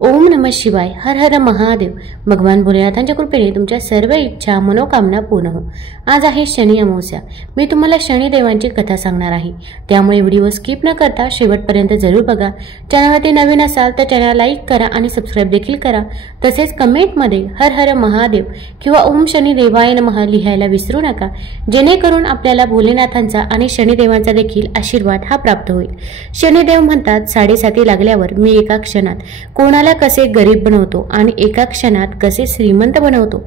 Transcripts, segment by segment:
ओम नमः शिवाय. हर हर महादेव. भगवान भोलेनाथांच्या कृपेने तुमच्या सर्व इच्छा मनोकामना पूर्ण हो. आज आहे शनी अमावस्या. मी तुम्हाला शनिदेवांची कथा सांगणार आहे, त्यामुळे व्हिडिओ स्किप न करता शेवटपर्यंत जरूर बघा. चॅनलवरती नवीन असाल तर चॅनल लाईक करा आणि सबस्क्राईब देखील करा. तसेच कमेंटमध्ये हर हर महादेव किंवा ओम शनिदेवाय नमः लिहायला विसरू नका, जेणेकरून आपल्याला भोलेनाथांचा आणि शनिदेवांचा देखील आशीर्वाद हा प्राप्त होईल. शनिदेव म्हणतात, साडेसाती लागल्यावर मी एका क्षणात कोणाला कसे गरीब बनवतो आणि एका क्षणात कसे श्रीमंत बनवतो,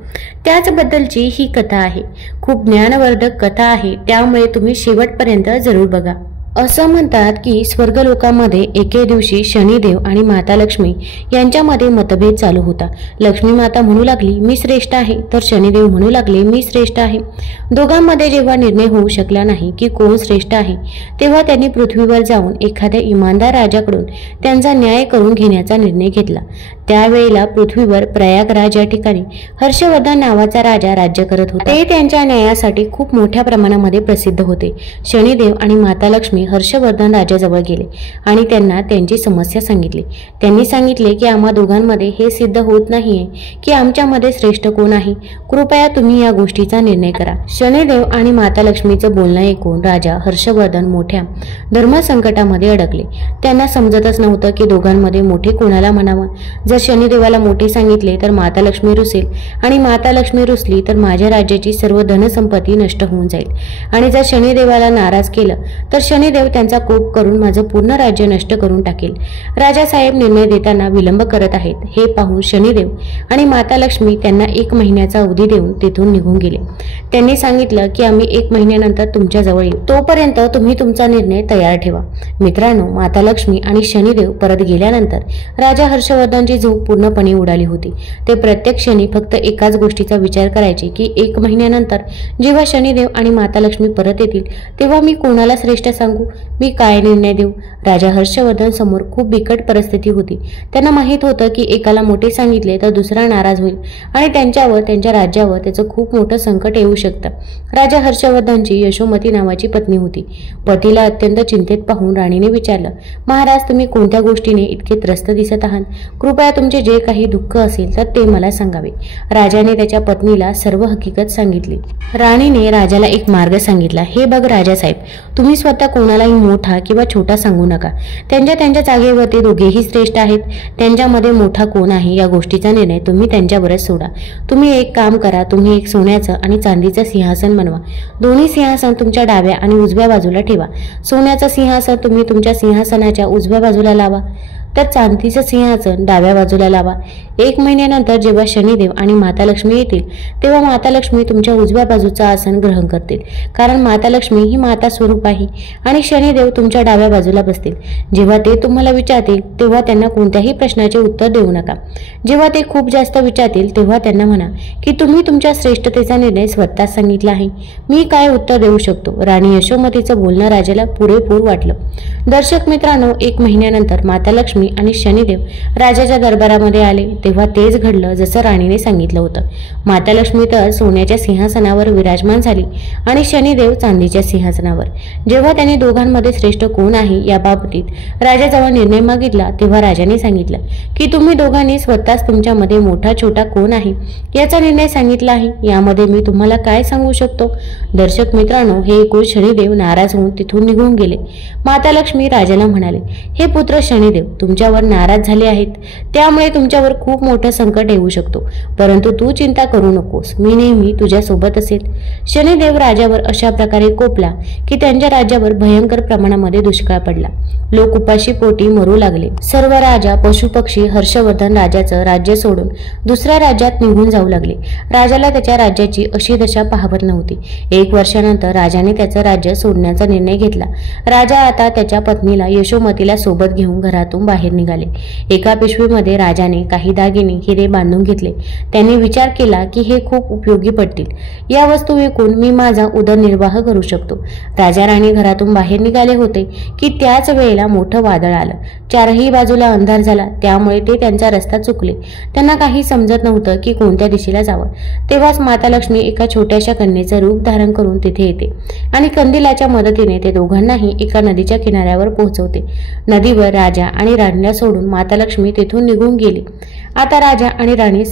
त्याचबद्दलची ही कथा आहे. खूप ज्ञानवर्धक कथा आहे, त्यामुळे तुम्ही शेवटपर्यंत जरूर बघा. असं म्हणतात की स्वर्गलोकामध्ये एके दिवशी शनिदेव आणि माता लक्ष्मी यांच्यामध्ये मतभेद चालू होता. लक्ष्मी माता म्हणू लागली मी श्रेष्ठ आहे, तर शनिदेव म्हणू लागले मी श्रेष्ठ आहे. दोघांमध्ये जेव्हा निर्णय होऊ शकला नाही की कोण श्रेष्ठ आहे, तेव्हा त्यांनी पृथ्वीवर जाऊन एखाद्या इमानदार राजाकडून त्यांचा न्याय करून घेण्याचा निर्णय घेतला. त्यावेळेला पृथ्वीवर प्रयागराज या ठिकाणी हर्षवर्धन नावाचा राजा राज्य करत होता. ते त्यांच्या न्यायासाठी खूप मोठ्या प्रमाणामध्ये प्रसिद्ध होते. शनिदेव आणि माता लक्ष्मी हर्षवर्धन राजाजवळ गेले आणि त्यांना त्यांची समस्या सांगितली. त्यांनी सांगितले की आम्हा दोघांमध्ये हे सिद्ध होत नाहीये की आमच्यामध्ये श्रेष्ठ कोण आहे. कृपया तुम्ही या गोष्टीचा निर्णय करा. शनिदेव आणि माता लक्ष्मीचं बोलणं ऐकून राजा हर्षवर्धन मोठ्या धर्मसंकटामध्ये अडकले. त्यांना समजतच नव्हतं की दोघांमध्ये मोठे कोणाला म्हणावं. जर शनिदेवाला मोठे सांगितले तर माता लक्ष्मी रुसेल आणि माता लक्ष्मी रुसली तर माझ्या राज्याची सर्व धनसंपत्ती नष्ट होऊन जाईल, आणि जर शनिदेवाला नाराज केलं तर शनिदेव त्यांचा कोप करून माझं पूर्ण राज्य नष्ट करून टाकेल. राजासाहेब निर्णय देताना विलंब करत आहेत हे पाहून शनिदेव आणि माता लक्ष्मी त्यांना 1 महिन्याचा अवधी देऊन तिथून निघून गेले. त्यांनी सांगितलं की आम्ही 1 महिन्यानंतर तुमच्या जवळ येऊ, तोपर्यंत तुम्ही तुमचा निर्णय तयार ठेवा. मित्रांनो, माता लक्ष्मी आणि शनिदेव परत गेल्यानंतर राजा हर्षवर्धनची झोप पूर्णपणे उडाली होती. ते प्रत्येक क्षणी फक्त एकाच गोष्टीचा विचार करायचे की 1 महिन्यानंतर जेव्हा शनिदेव आणि माता लक्ष्मी परत येतील तेव्हा मी कोणाला श्रेष्ठ सांगू, मी काय निर्णय देऊ. राजा हर्षवर्धन समोर खूप बिकट परिस्थिती होती. त्यांना माहित होतं की एकाला मोठे सांगितले तर दुसरा नाराज होईल आणि त्यांच्यावर त्यांच्या राज्यावर त्याचं खूप मोठं संकट येऊ शकतं. राजा हर्षवर्धनची यशोमती नावाची पत्नी होती. पतीला अत्यंत चिंतेत पाहून राणीने विचारलं, महाराज तुम्ही कोणत्या गोष्टीने इतके त्रस्त दिसत आहात. कृपया तुमचे जे काही दुःख असेल तर ते मला सांगावे. राजाने त्याच्या पत्नीला सर्व हकीकत सांगितली. राणीने राजाला एक मार्ग सांगितला. हे बघ राजासाहेब, तुम्ही स्वतः कोणालाही मोठा किंवा छोटा सांगू नका. त्यांच्या जागेवर ते दोघेही श्रेष्ठ आहेत. त्यांच्यामध्ये मोठा कोण आहे या गोष्टीचा निर्णय तुम्ही त्यांच्यावरच सोडा. तुम्ही एक काम करा, तुम्ही एक सोन्याचं आणि चांदीचं सिंहासन बनवा. दोन्ही सिंहासन तुमच्या डाव्या आणि उजव्या बाजूला ठेवा. सोन्याचं सिंहासन तुम्ही तुमच्या सिंहासनाच्या उजव्या बाजूला लावा, तर चांदीचं सिंहासन डाव्या बाजूला लावा. 1 महिन्यानंतर जेव्हा शनिदेव आणि माता लक्ष्मी येतील तेव्हा माता लक्ष्मी तुमच्या उजव्या बाजूचा आसन ग्रहण करतील, कारण माता लक्ष्मी ही माता स्वरूप आहे, आणि शनिदेव तुमच्या डाव्या बाजूला बसतील. जेव्हा ते तुम्हाला विचारतील तेव्हा त्यांना कोणत्याही प्रश्नाचे उत्तर देऊ नका. जेव्हा ते खूप जास्त विचारतील तेव्हा त्यांना म्हणा की तुम्ही तुमच्या श्रेष्ठतेचा निर्णय स्वतःच सांगितला आहे, मी काय उत्तर देऊ शकतो. राणी यशोमतीचं बोलणं राजाला पुरेपूर वाटलं. दर्शक मित्रांनो, 1 महिन्यानंतर माता लक्ष्मी आणि शनिदेव राजाच्या दरबारामध्ये आले तेव्हा तेच घडलं जसं राणीने सांगितलं होतं. माता लक्ष्मी तर सोन्याच्या सिंहासनावर विराजमान झाली आणि शनिदेव चांदीच्या सिंहासनावर. जेव्हा त्यांनी दोघांमध्ये श्रेष्ठ कोण आहे याबाबतीत राजाजवळ निर्णय मागितला तेव्हा राजाने सांगितलं की तुम्ही दोघांनी स्वतःच तुमच्यामध्ये मोठा छोटा कोण आहे याचा निर्णय सांगितला आहे. यामध्ये मी तुम्हाला काय सांगू शकतो. दर्शक मित्रांनो, हे ऐकून शनिदेव नाराज होऊन तिथून निघून गेले. माता लक्ष्मी राजाला म्हणाले, हे पुत्र शनिदेव, तुमच्यावर नाराज झाले आहेत, त्यामुळे तुमच्यावर खूप मोठं संकट येऊ शकतो, परंतु तू चिंता करू नकोस, मी नेहमी तुझ्या सोबत असेल. शनिदेव राजावर अशा प्रकारे कोपला की त्यांच्या राज्यावर भयंकर प्रमाणामध्ये दुष्काळ पडला. लोक उपाशी पोटी मरू लागले. सर्व राजा पशुपक्षी हर्षवर्धन राजाचं राज्य सोडून दुसऱ्या राज्यात निघून जाऊ लागले. राजाला त्याच्या राज्याची अशी दशा पाहवत नव्हती. 1 वर्षानंतर राजाने त्याचं राज्य सोडण्याचा निर्णय घेतला. राजा आता त्याच्या पत्नीला यशोमतीला सोबत घेऊन घरातून बाहेर निघाले. एका पिशवीमध्ये राजाने काही दागिने हिरे बांधून घेतले. त्यांनी विचार केला की हे खूप उपयोगी पडतील. या वस्तू विकून मी माझा उदरनिर्वाह करू शकतो. राजा राणी घरातून बाहेर निघाले होते की त्याच वेळेला मोठं वादळ आलं. चारही बाजूला अंधार झाला, त्यामुळे ते त्यांचा रस्ता चुकले. त्यांना काही समजत नव्हतं की कोणत्या दिशेला जावं. तेव्हाच माता लक्ष्मी एका छोट्याशा कन्येचं रूप धारण करून तिथे येते आणि कंदिलाच्या मदतीने ते दोघांनाही एका नदीच्या किनाऱ्यावर पोहोचवते. नदीवर राजा आणि राणी राणीला सोडून माता लक्ष्मी तेथून निघून गेली। आता राजा आणि राणी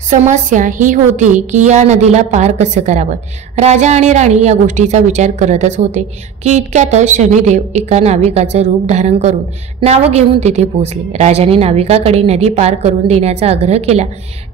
समस्या ही होती की या नदीला पार कसं करावं। राजा आणि राणी या गोष्टीचा विचार करतच होते की इतक्यातच शनिदेव एका नाविकाचं रूप धारण करून नाव घेऊन तिथे पोहोचले। राजाने नाविकाकडे नदी पार करून देण्याचा आग्रह केला।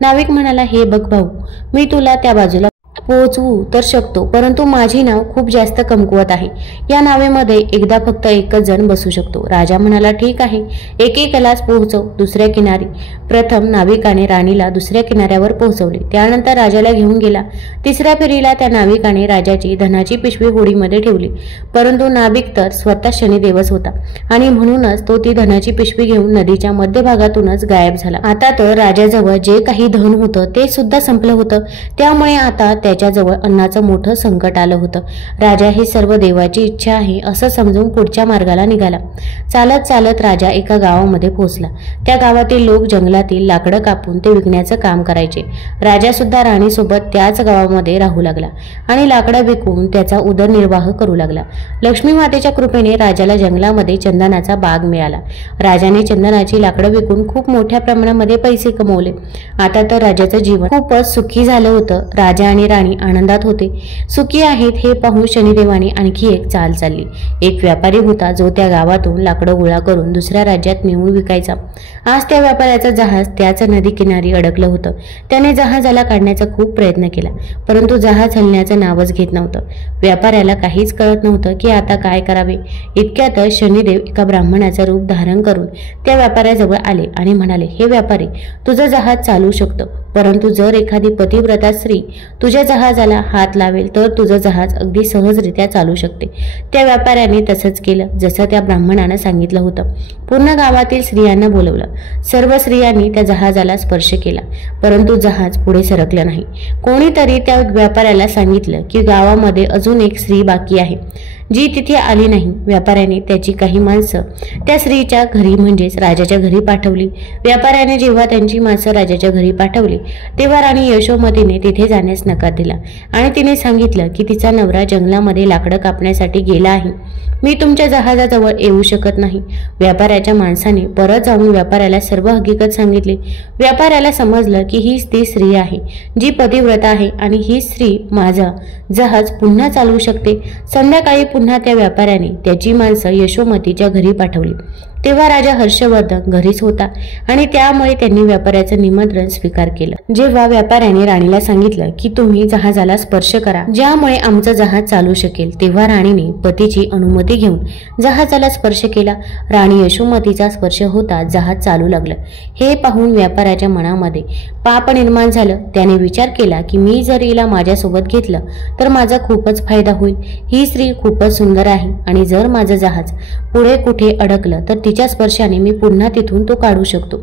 नाविक म्हणाला, हे बघ भाऊ, मी तुला त्या बाजूला पोहोचवू तर शकतो, परंतु माझी नाव खूप जास्त कमकुवत आहे। या नावेमध्ये एकदा फक्त एकच जण बसू शकतो। राजा म्हणाला, ठीक आहे, एकेकालाच पोहोचव दुसऱ्या किनारी। प्रथम नाविकाने राणीला दुसऱ्या किनाऱ्यावर पोहोचवले, त्यानंतर राजाला घेऊन गेला। तिसऱ्या फेरीला त्या नाविकाने राजाची धनाची पिशवी होडीमध्ये ठेवली, परंतु नाविक तर स्वतः शनिदेवच होता आणि म्हणूनच तो ती धनाची पिशवी घेऊन नदीच्या मध्यभागातूनच गायब झाला। आता तर राजाजवळ जे काही धन होतं ते सुद्धा संपलं होतं, त्यामुळे आता त्याच्याजवळ अन्नाचं मोठं संकट आलं होतं। राजा ही सर्व देवाची इच्छा आहे असं समजून पुढच्या मार्गाला निघाला। चालत चालत राजा एका गावामध्ये पोहोचला। त्या गावातील लोक जंगलातील लाकडं कापून ते विकण्याचं काम करायचे। राजा सुद्धा राणीसोबत त्याच गावामध्ये राहू लागला आणि लाकडं विकून त्याचा उदरनिर्वाह करू लागला। लक्ष्मी मातेच्या कृपेने राजाला जंगलामध्ये चंदनाचा बाग मिळाला। राजाने चंदनाची लाकडं विकून खूप मोठ्या प्रमाणामध्ये पैसे कमवले। आता तर राजाचं जीवन खूपच सुखी झालं होतं। राजा आणि राणी आनंदात होते, सुखी आहेत हे पाहून शनिदेवाने आणखी एक चाल चालली। एक व्यापारी होता जो त्या गावातून लाकडं गोळा करून दुसऱ्या राज्यात नेऊन विकायचा। आज त्या व्यापाऱ्याचं जहाज त्याच नदी किनारी अडकलं होतं। त्याने जहाजाला काढण्याचा खूप प्रयत्न केला, परंतु जहाज हलण्याचं नावच घेत नव्हतं। व्यापाऱ्याला काहीच कळत नव्हतं की आता काय करावे। इतक्यातच शनिदेव एका ब्राह्मणाचं रूप धारण करून त्या व्यापाऱ्याजवळ आले आणि म्हणाले, हे व्यापारी, तुझं जहाज चालू शकतं, परंतु जर एखादी पतिव्रता स्त्री तुझ्या जहाजाला हात लावेल तर तुझं जहाज अगदी सहजरित्या चालू शकते। त्या व्यापाऱ्याने तसंच केलं जसं त्या ब्राह्मणानं सांगितलं होतं। पूर्ण गावातील स्त्रियांना बोलवलं। सर्व स्त्रियांनी त्या जहाजाला स्पर्श केला, परंतु जहाज पुढे सरकलं नाही। कोणीतरी त्या व्यापाऱ्याला सांगितलं की गावामध्ये अजून एक स्त्री बाकी आहे जी तिथे आली नाही। व्यापाऱ्याने त्याची काही माणसं त्या स्त्रीच्या घरी म्हणजेच राजाच्या घरी पाठवली। व्यापाऱ्याने जेव्हा त्यांची माणसं राजाच्या घरी पाठवली तेव्हा राणी यशोमतीने तिथे जाण्यास नकार दिला आणि तिने सांगितलं की तिचा नवरा जंगलामध्ये लाकडं कापण्यासाठी गेला आहे, मी तुमच्या जहाजाजवळ येऊ शकत नाही। व्यापाऱ्याच्या माणसाने परत जाऊन व्यापाऱ्याला सर्व हकीकत सांगितली। व्यापाऱ्याला समजलं की ही ती स्त्री आहे जी पतिव्रता आहे आणि ही स्त्री माझा जहाज पुन्हा चालवू शकते। संध्याकाळी पुन्हा त्या व्यापाऱ्याने त्याची माणसं यशोमतीच्या घरी पाठवली। तेव्हा राजा हर्षवर्धन घरीच होता आणि त्यामुळे त्यांनी व्यापाऱ्याचं निमंत्रण स्वीकार केलं। जेव्हा व्यापाऱ्याने राणीला सांगितलं की तुम्ही जहाजाला स्पर्श करा ज्यामुळे आमचं जहाज चालू शकेल, तेव्हा राणीने पतीची अनुमती घेऊन जहाजाला स्पर्श केला। राणी यशोमतीचा स्पर्श होता जहाज चालू लागलं। हे पाहून व्यापाऱ्याच्या मनामध्ये पाप निर्माण झालं। त्याने विचार केला की मी जर हिला माझ्यासोबत घेतलं तर माझा खूपच फायदा होईल। ही स्त्री खूपच सुंदर आहे आणि जर माझं जहाज पुढे कुठे अडकलं तर तिच्या स्पर्शाने मी पुन्हा तिथून तो काढू शकतो।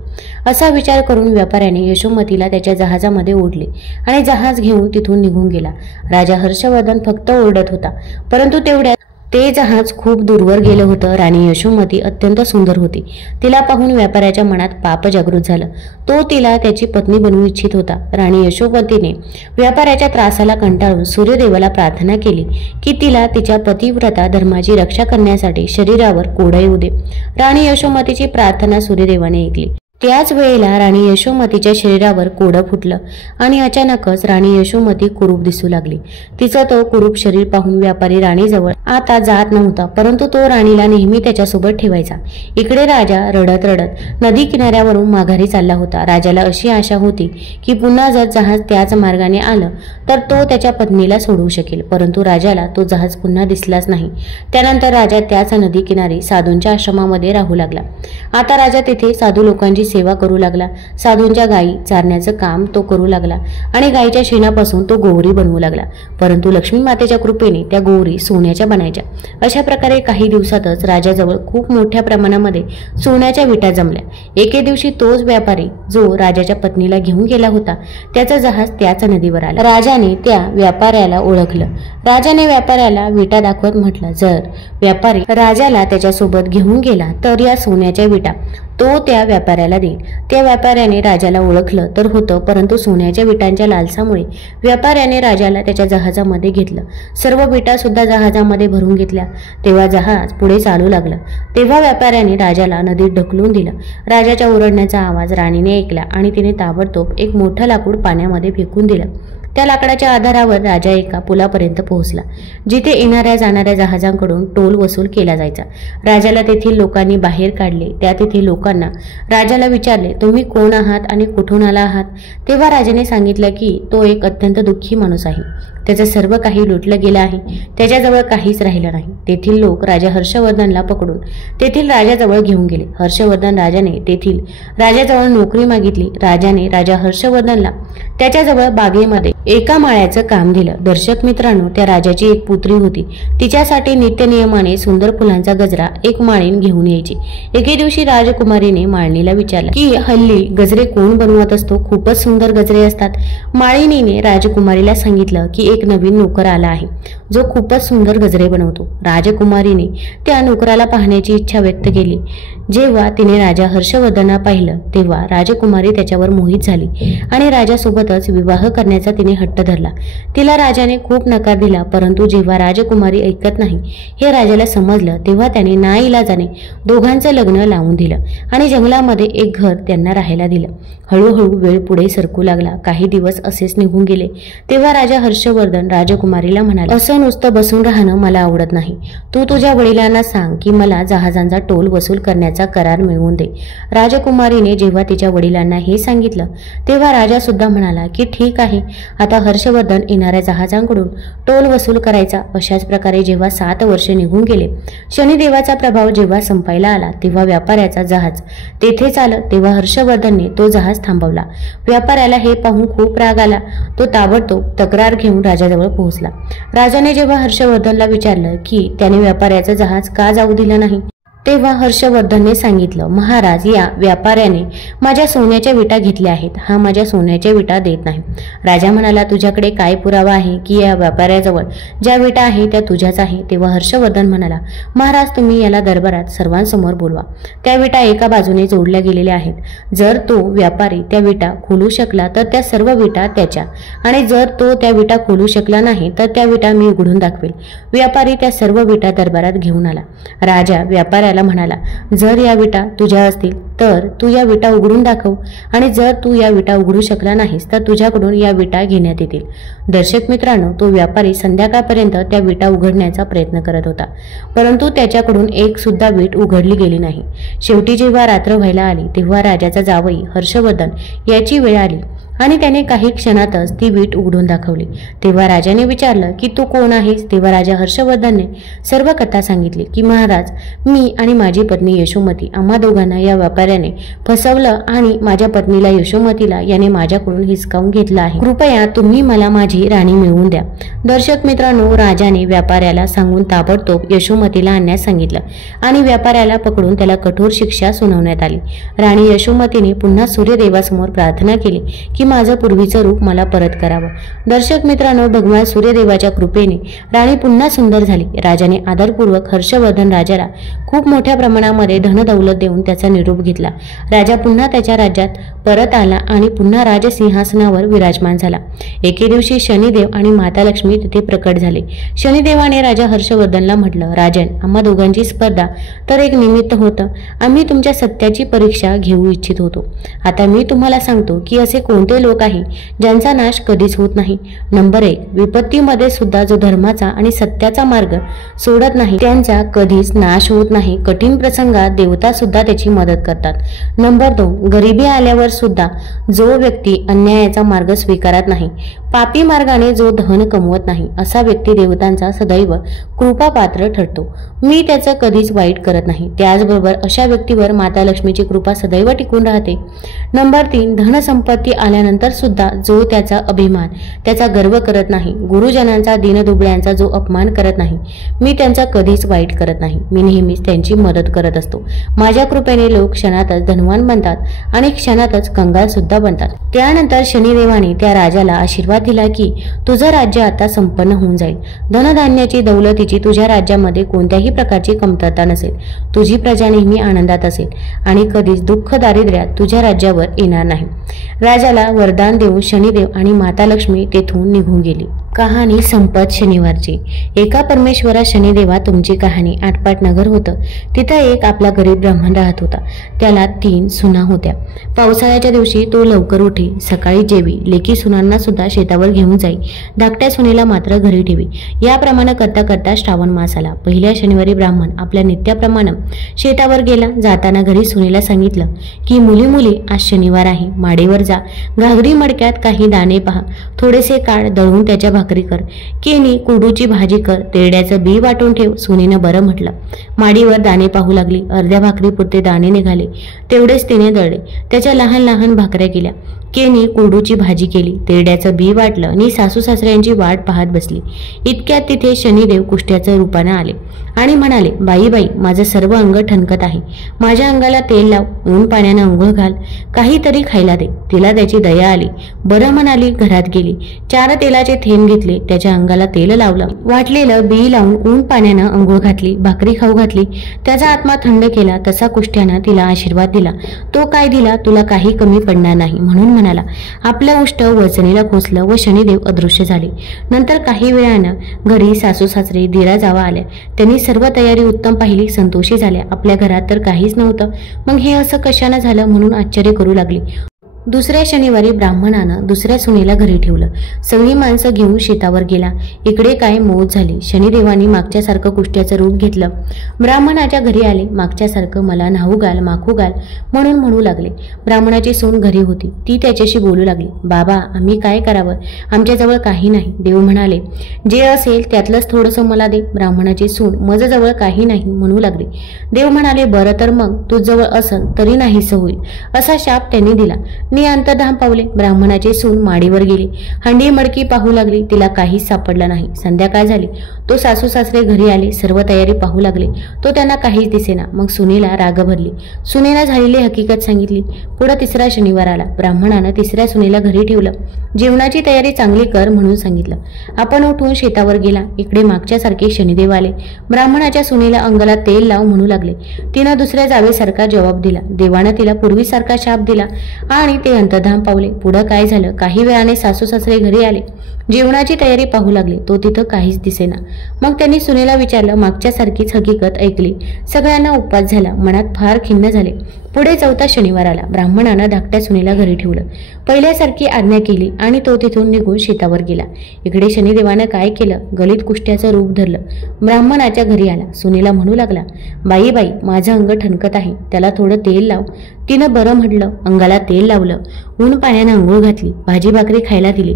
असा विचार करून व्यापाऱ्याने यशोमतीला त्याच्या जहाजामध्ये ओढले आणि जहाज घेऊन तिथून निघून गेला। राजा हर्षवर्धन फक्त ओरडत होता, परंतु तेवढ्यात ते जहाज खूप दूरवर गेलं होतं। राणी यशोमती अत्यंत सुंदर होती। तिला पाहून व्यापाऱ्याच्या मनात पाप जागृत झालं। तो तिला त्याची पत्नी बनवू इच्छित होता। राणी यशोमतीने व्यापाऱ्याच्या त्रासाला कंटाळून सूर्यदेवाला प्रार्थना केली की तिला तिच्या पतिव्रता धर्माची रक्षा करण्यासाठी शरीरावर कोडं येऊ दे। राणी यशोमतीची प्रार्थना सूर्यदेवाने ऐकली। त्याच वेळेला राणी यशोमतीच्या शरीरावर कोडं फुटलं आणि अचानकच राणी यशोमती कुरूप दिसू लागली। तिचं तो कुरूप शरीर पाहून व्यापारी राणीजवळ आता जात नव्हता, परंतु तो राणीला नेहमी त्याच्यासोबत ठेवायचा। इकडे राजा रडत रडत नदी किनाऱ्यावरून माघारी चालला होता। राजाला अशी आशा होती की पुन्हा जर जहाज त्याच मार्गाने आलं तर तो त्याच्या पत्नीला सोडवू शकेल, परंतु राजाला तो जहाज पुन्हा दिसलाच नाही। त्यानंतर राजा त्याच नदी किनारी साधूंच्या आश्रमामध्ये राहू लागला। आता राजा तिथे साधू लोकांची सेवा करू लागला। साधूंच्या गायी चारण्याचं काम तो करू लागला आणि गायीच्या शेणापासून तो गोवरी बनवू लागला, परंतु लक्ष्मी मातेच्या कृपेने त्या गोवरी सोन्याच्या बनायच्या। अशा प्रकारे काही दिवसातच राजाजवळ खूप मोठ्या प्रमाणामध्ये सोन्याच्या विटा जमल्या। एके दिवशी तोच व्यापारी जो राजाच्या पत्नीला घेऊन गेला होता त्याचा जहाज त्याच नदीवर आला। राजाने त्या व्यापाऱ्याला ओळखलं। राजाने व्यापाऱ्याला विटा दाखवत म्हटलं, जर व्यापारी राजाला त्याच्यासोबत घेऊन गेला तर या सोन्याच्या विटा तो त्या व्यापाऱ्याला देईल। त्या व्यापाऱ्याने राजाला ओळखलं तर होतं, परंतु सोन्याच्या विटांच्या लालसामुळे व्यापाऱ्याने राजाला त्याच्या जहाजामध्ये घेतलं। सर्व विटा सुद्धा जहाजामध्ये भरून घेतल्या। तेव्हा जहाज पुढे चालू लागलं। तेव्हा व्यापाऱ्याने राजाला नदीत ढकलून दिलं। राजाच्या ओरडण्याचा आवाज राणीने ऐकला आणि तिने ताबडतोब एक मोठं लाकूड पाण्यामध्ये फेकून दिलं। त्या लाकडाच्या आधारावर राजा एका पुलापर्यंत पोहोचला, जिथे येणाऱ्या जाणाऱ्या जहाजांकडून टोल वसूल केला जायचा। राजाला तेथील लोकांनी बाहेर काढले। त्या तेथील लोकांना राजाला विचारले, तुम्ही कोण आहात आणि कुठून आला आहात? तेव्हा राजाने सांगितलं की तो एक अत्यंत दुःखी माणूस आहे। त्याचं सर्व काही लुटलं गेलं आहे। त्याच्याजवळ काहीच राहिलं नाही। तेथील लोक राजा हर्षवर्धनला पकडून तेथील राजाजवळ घेऊन गेले। हर्षवर्धन राजाने तेथील राजाजवळ नोकरी मागितली। राजाने राजा हर्षवर्धनला त्याच्याजवळ बागेमध्ये एका माळ्याचं काम दिलं। दर्शक मित्रांनो, त्या राजाची एक पुत्री होती। तिच्यासाठी नित्यनियमाने सुंदर फुलांचा गजरा एक माळीण घेऊन यायची। एके दिवशी राजकुमारीने माळणीला विचारलं की हल्ली गजरे कोण बनवत असतो? खूपच सुंदर गजरे असतात। माळिणीने राजकुमारीला सांगितलं की एक नवीन नोकर आला आहे जो खूपच सुंदर गजरे बनवतो। राजकुमारीने त्या नोकराला पाहण्याची इच्छा व्यक्त केली। जेव्हा तिने राजा हर्षवर्धनला पाहिलं तेव्हा राजकुमारी त्याच्यावर मोहित झाली आणि राजासोबतच विवाह करण्याचा तिने हट्ट धरला। तिला राजाने खूप नकार दिला, परंतु जेव्हा राजकुमारी ऐकत नाही हे राजाला समजलं तेव्हा त्याने नाईलाजाने दोघांचं लग्न लावून दिलं आणि जंगलामध्ये एक घर त्यांना राहायला दिलं। हळूहळू वेळ पुढे सरकू लागला। काही दिवस असेच निघून गेले। तेव्हा राजा हर्षवर्धन राजकुमारीला म्हणाला, असं नुसतं बसून राहणं मला आवडत नाही। तू तुझ्या वडिलांना सांग की मला जहाजांचा टोल वसूल करण्याचा करार मिळवून दे। राजकुमारीने जेव्हा तिच्या वडिलांना हे सांगितलं तेव्हा राजा सुद्धा म्हणाला की ठीक आहे, आता हर्षवर्धन येणाऱ्या जहाजांकडून टोल वसूल करायचा। अशाच प्रकारे जेव्हा 7 वर्ष निघून गेले, शनिदेवाचा प्रभाव जेव्हा संपायला आला तेव्हा व्यापाऱ्याचा जहाज तेथेच आलं। तेव्हा हर्षवर्धनने तो जहाज थांबवला। व्यापाऱ्याला हे पाहून खूप राग आला। तो ताबडतोब तक्रार घेऊन राजाजवळ पोहोचला। राजाने जेव्हा हर्षवर्धनला विचारलं की त्याने व्यापाऱ्याचं जहाज का जाऊ दिलं नाही, तेव्हा हर्षवर्धनने सांगितलं, महाराज, या व्यापाऱ्याने माझ्या सोन्याच्या विटा घेतल्या आहेत। हा माझ्या सोन्याच्या विटा देत नाही। राजा म्हणाला, तुझ्याकडे काय पुरावा आहे की या व्यापाऱ्याजवळ ज्या विटा आहेत त्या तुझ्याच आहे? तेव्हा हर्षवर्धन म्हणाला, महाराज, तुम्ही याला दरबारात सर्वांसमोर बोलवा। त्या विटा एका बाजूने जोडल्या गेलेल्या आहेत। जर तो व्यापारी त्या विटा खोलू शकला तर त्या सर्व विटा त्याच्या, आणि जर तो त्या विटा खोलू शकला नाही तर त्या विटा मी उघडून दाखवेल। व्यापारी त्या सर्व विटा दरबारात घेऊन आला। राजा व्यापाऱ्याला म्हणाला, जर या विटा तुझ्या असतील तर तू या विटा उघडून दाखव, आणि जर तू या विटा उघडू शकला नाहीस तर तुझ्याकडून या विटा घेण्यात येतील। दर्शक मित्रांनो, तो व्यापारी संध्याकाळपर्यंत त्या विटा उघडण्याचा प्रयत्न करत होता, परंतु त्याच्याकडून एक सुद्धा वीट उघडली गेली नाही। शेवटी जेव्हा रात्र व्हायला आली तेव्हा राजाचा जावई हर्षवर्धन याची वेळ आली आणि त्याने काही क्षणातच ती वीट उघडून दाखवली। तेव्हा राजाने विचारलं की तू कोण आहेस? तेव्हा राजा हर्षवर्धनने सर्व कथा सांगितली की महाराज, मी आणि माझी पत्नी यशोमती आम्हा दोघांना या व्यापाऱ्याने फसवलं आणि माझ्या पत्नीला यशोमतीला याने माझ्याकडून हिसकावून घेतलं आहे। कृपया तुम्ही मला माझी राणी मिळवून द्या। दर्शक मित्रांनो, राजाने व्यापाऱ्याला सांगून ताबडतोब यशोमतीला आणण्यास सांगितलं आणि व्यापाऱ्याला पकडून त्याला कठोर शिक्षा सुनावण्यात आली। राणी यशोमतीने पुन्हा सूर्यदेवासमोर प्रार्थना केली की माझं पूर्वीचं रूप मला परत करावं। दर्शक मित्रांनो, भगवान सूर्यदेवाच्या कृपेने राणी पुन्हा सुंदर झाली। राजाने आदरपूर्वक हर्षवर्धन राजाला खूप मोठ्या प्रमाणामध्ये धनदौलत देऊन त्याचा निरोप घेतला। राजा पुन्हा त्याच्या राज्यात परत आला आणि पुन्हा राजसिंहासनावर विराजमान झाला। एके दिवशी शनिदेव आणि माता लक्ष्मी तिथे प्रकट झाले। शनिदेवाने राजा हर्षवर्धनला म्हटलं, राजन, आम्हा दोघांची स्पर्धा तर एक निमित्त होतं। आम्ही तुमच्या सत्याची परीक्षा घेऊ इच्छित होतो। आता मी तुम्हाला सांगतो की असे कोणते लोक आहे ज्यांचा नाश कधीच होत नाही। नंबर 1, विपत्तीमध्ये सुद्धा जो धर्माचा आणि सत्याचा मार्ग सोडत नाही त्यांचा कधीच नाश होत नाही। कठीण प्रसंगात देवता सुद्धा त्याची मदत करतात। नंबर 2, गरिबी आल्यावर सुद्धा जो व्यक्ती अन्यायाचा मार्ग स्वीकारत नाही, पापी मार्गाने जो धन कमवत नाही, असा व्यक्ती देवतांचा सदैव कृपापात्र ठरतो। मी त्याचं कधीच वाईट करत नाही। त्याचबरोबर अशा व्यक्तीवर माता लक्ष्मीची कृपा सदैव टिकून राहते। नंबर 3, धनसंपत्ती आल्यानंतर सुद्धा जो त्याचा अभिमान, त्याचा गर्व करत नाही, गुरुजनांचा, दीनदुबळ्यांचा जो अपमान करत नाही, मी त्यांचा कधीच वाईट करत नाही। मी नेहमीच त्यांची मदत करत असतो। माझ्या कृपेने लोक क्षणातच धनवान बनतात आणि क्षणातच कंगाल सुद्धा बनतात। त्यानंतर शनिदेवाने त्या राजाला आशीर्वाद दिला की तुझं राज्य आता संपन्न होऊन जाईल। धनधान्याची, दौलतीची तुझ्या राज्यामध्ये कोणत्याही प्रकारची कमतरता नसेल, तुझी प्रजा नेहमी आनंदात असेल आणि कधीच दुःख दारिद्र्यात तुझ्या राज्यावर येणार नाही. राजाला वरदान देऊन शनिदेव आणि माता लक्ष्मी तेथून निघून गेली. कहाणी संपत शनिवारची. एका परमेश्वरा शनिदेवा तुमची कहाणी. आटपाट नगर होतं. तिथं एक आपला गरीब ब्राह्मण राहत होता. त्याला 3 सुना होत्या. पावसाळ्याच्या दिवशी तो लवकर उठे, सकाळी जेवी, लेकी सुनांना सुद्धा शेतावर घेऊन जाई, धाकट्या सुनेला मात्र घरी ठेवी. याप्रमाणे करता करता श्रावण मास आला. पहिल्या शनिवारी ब्राह्मण आपल्या नित्याप्रमाणे शेतावर गेला. जाताना घरी सुनेला सांगितलं की मुली मुली आज शनिवार आहे, माडीवर जा, घागरी मडक्यात काही दाणे पहा, थोडेसे काढ, दळून त्याच्या भाकरी कर, केनी कुरडूची भाजी कर, तेरड्याचं बी वाटून ठेव. सुनेनं बरं म्हटलं. माडीवर दाणे पाहू लागली. अर्ध्या भाकरीपुरते दाणे निघाले, तेवढेच तिने दळले. त्याच्या लहान लहान भाकऱ्या केल्या, केनी कुरडूची भाजी केली, तेरड्याचं बी वाटलं आणि सासू सासऱ्यांची वाट पाहत बसली. इतक्यात तिथे शनिदेव कुष्ट्याचं रूपानं आले आणि म्हणाले, बाई बाई, माझं सर्व अंग ठणकत आहे, माझ्या अंगाला तेल लाव, ऊन पाण्यानं अंघोळ घाल, काहीतरी खायला दे. तिला त्याची दया आली. बरं म्हणाली. घरात गेली. 4 तेलाचे थेंब घेतले, त्याच्या अंगाला तेल लावलं, वाटलेलं बी लावून ऊन पाण्यानं अंघोळ घातली, भाकरी खाऊ घातली, त्याचा आत्मा थंड केला. तसा कुष्ट्यानं तिला आशीर्वाद दिला. तो काय दिला, तुला काही कमी पडणार नाही म्हणून म्हणाला. आपलं उष्ट वचनीला खोचलं व शनिदेव अदृश्य झाले. नंतर काही वेळानं घरी सासू सासरे दिरा जावा आल्या. त्यांनी सर्व तयारी उत्तम पाहिली, संतोषी झाल्या. आपल्या घरात तर काहीच नव्हतं, मग हे असं कशानं झालं म्हणून आश्चर्य करू लागली. दुसऱ्या शनिवारी ब्राह्मणानं दुसऱ्या सुनेला घरी ठेवलं. सगळी माणसं घेऊन शेतावर गेला. इकडे काय मौज झाली. शनिदेवानी मागच्यासारखं कुष्ट्याचं रूप घेतलं. ब्राह्मणाच्या घरी आले. मागच्यासारखं मला न्हाऊ घाल, माखू घाल म्हणून म्हणू लागले. ब्राह्मणाची सून घरी होती. ती त्याच्याशी बोलू लागली. बाबा, आम्ही काय करावं, आमच्याजवळ काही नाही. देव म्हणाले, जे असेल त्यातलंच थोडंसं मला दे. ब्राह्मणाची सून माझ्याजवळ काही नाही म्हणू लागली. देव म्हणाले, बरं तर मग तुझ्याजवळ असल तरी नाहीसं होईल, असा शाप त्यांनी दिला. मी अंतर्धान पावले. ब्राह्मणाची सून माडीवर गेली. हंडी मडकी पाहू लागली. तिला काहीच सापडलं नाही. संध्याकाळ झाली. तो सासू सासरे घरी आले. सर्व तयारी पाहू लागले. तो त्यांना काहीच दिसेना. मग सुनेला राग भरली. सुनेला झालेली हकीकत सांगितली. पुढे तिसरा शनिवार आला. ब्राह्मणानं तिसऱ्या सुनेला घरी ठेवलं. जेवणाची तयारी चांगली कर म्हणून सांगितलं. आपण उठून शेतावर गेला. इकडे मागच्यासारखे शनिदेव आले. ब्राह्मणाच्या सुनेला अंगाला तेल लाव म्हणू लागले. तिनं दुसऱ्या जावेसारखा जबाब दिला. देवानं तिला पूर्वीसारखा शाप दिला आणि ते अंतर्धान पावले. पुढं काय झालं, काही वेळाने सासू सासरे घरी आले. जेवणाची तयारी पाहू लागले. तो तिथं काहीच दिसेना. मग त्यांनी सुनेला विचारलं. मागच्यासारखीच हकीकत ऐकली. सगळ्यांना उपवास झाला. मनात फार खिन्न झाले. पुढे 4था शनिवार आला. ब्राह्मणानं धाकट्या सुनेला घरी ठेवलं. पहिल्यासारखी आज्ञा केली आणि तो तिथून निघून शेतावर गेला. इकडे शनिदेवानं काय केलं, गलित कुष्ट्याचं रूप धरलं. ब्राह्मणाच्या घरी आला. सुनेला म्हणू लागला, बाई बाई, माझं अंग ठणकत आहे, त्याला थोडं तेल लाव. तिनं बरं म्हटलं. अंगाला तेल लावलं, ऊन पाण्यानं अंघोळ घातली, भाजी भाकरी खायला दिली.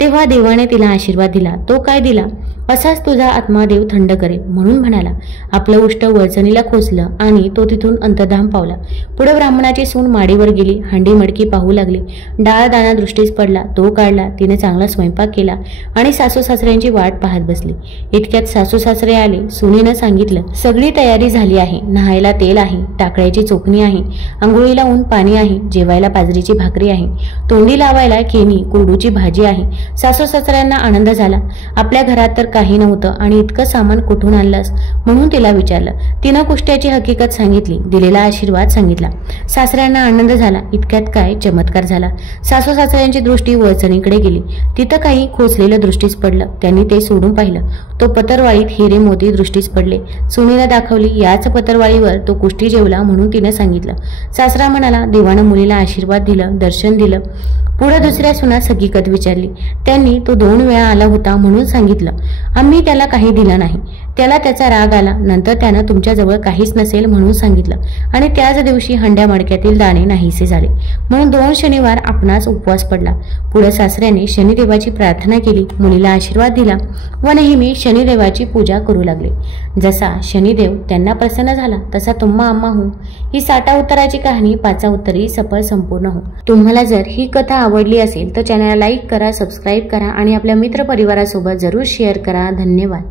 तेव्हा देवाने तिला आशीर्वाद दिला. तो काय दिला, असाच तुझा आत्मा देव थंड करेल म्हणून म्हणाला. आपलं उष्ट वळचणीला खोचलं आणि तो तिथून अंतर्धान पावला. पुढे ब्राह्मणाची सून माडीवर गेली. हांडी मडकी पाहू लागली. डाळ दाणा दृष्टीस पडला. तो काढला. तिने चांगला स्वयंपाक केला आणि सासू सासऱ्यांची वाट पाहत बसली. इतक्यात सासू सासरे आले. सुनेनं सांगितलं, सगळी तयारी झाली आहे. नहायला तेल आहे, टाकळ्याची चोखणी आहे, आंघोळीला ऊन पाणी आहे, जेवायला बाजरीची भाकरी आहे, तोंडी लावायला केनी कुरडूची भाजी आहे. सासू सासऱ्यांना आनंद झाला. आपल्या घरात तर काही नव्हतं आणि इतकं सामान कुठून आणलंस म्हणून तिला विचारलं. तिनं कुष्ट्याची हकीकत सांगितली. दिलेला आशीर्वाद सांगितला. सासऱ्यांना आनंद झाला. इतक्यात काय चमत्कार झाला. सासू सासऱ्यांची दृष्टी वळचणीकडे गेली. तिथं काही खोचलेलं दृष्टीस पडलं. त्यांनी ते सोडून पाहिलं. तो पतरवाळीत हिरे मोती दृष्टीस पडले. सुनेला दाखवली. याच पतरवाळीवर तो कुष्टी जेवला म्हणून तिनं सांगितलं. सासरा म्हणाला, देवानं मुलीला आशीर्वाद दिलं, दर्शन दिलं. पुढे दुसऱ्या सुनास हकीकत विचारली. त्यांनी तो 2 वेळा आला होता म्हणून सांगितलं. आम्ही त्याला काही दिलं नाही. त्याला त्याचा राग आला. नंतर त्यानं तुमच्याजवळ काहीच नसेल म्हणून सांगितलं आणि त्याच दिवशी हंड्या मडक्यातील दाणे नाहीसे झाले म्हणून 2 शनिवार आपणास उपवास पडला. पुढे सासऱ्याने शनिदेवाची प्रार्थना केली, मुलीला आशीर्वाद दिला व नेहमी शनिदेवाची पूजा करू लागले. जसा शनिदेव त्यांना प्रसन्न झाला तसा तुम्हा आम्हा हो. ही 60 उत्तराची कहाणी 5 उत्तरी सफळ संपूर्ण हो. तुम्हाला जर ही कथा आवडली असेल तर चॅनलला लाईक करा, सबस्क्राईब करा आणि आपल्या मित्रपरिवारासोबत जरूर शेअर करा. धन्यवाद.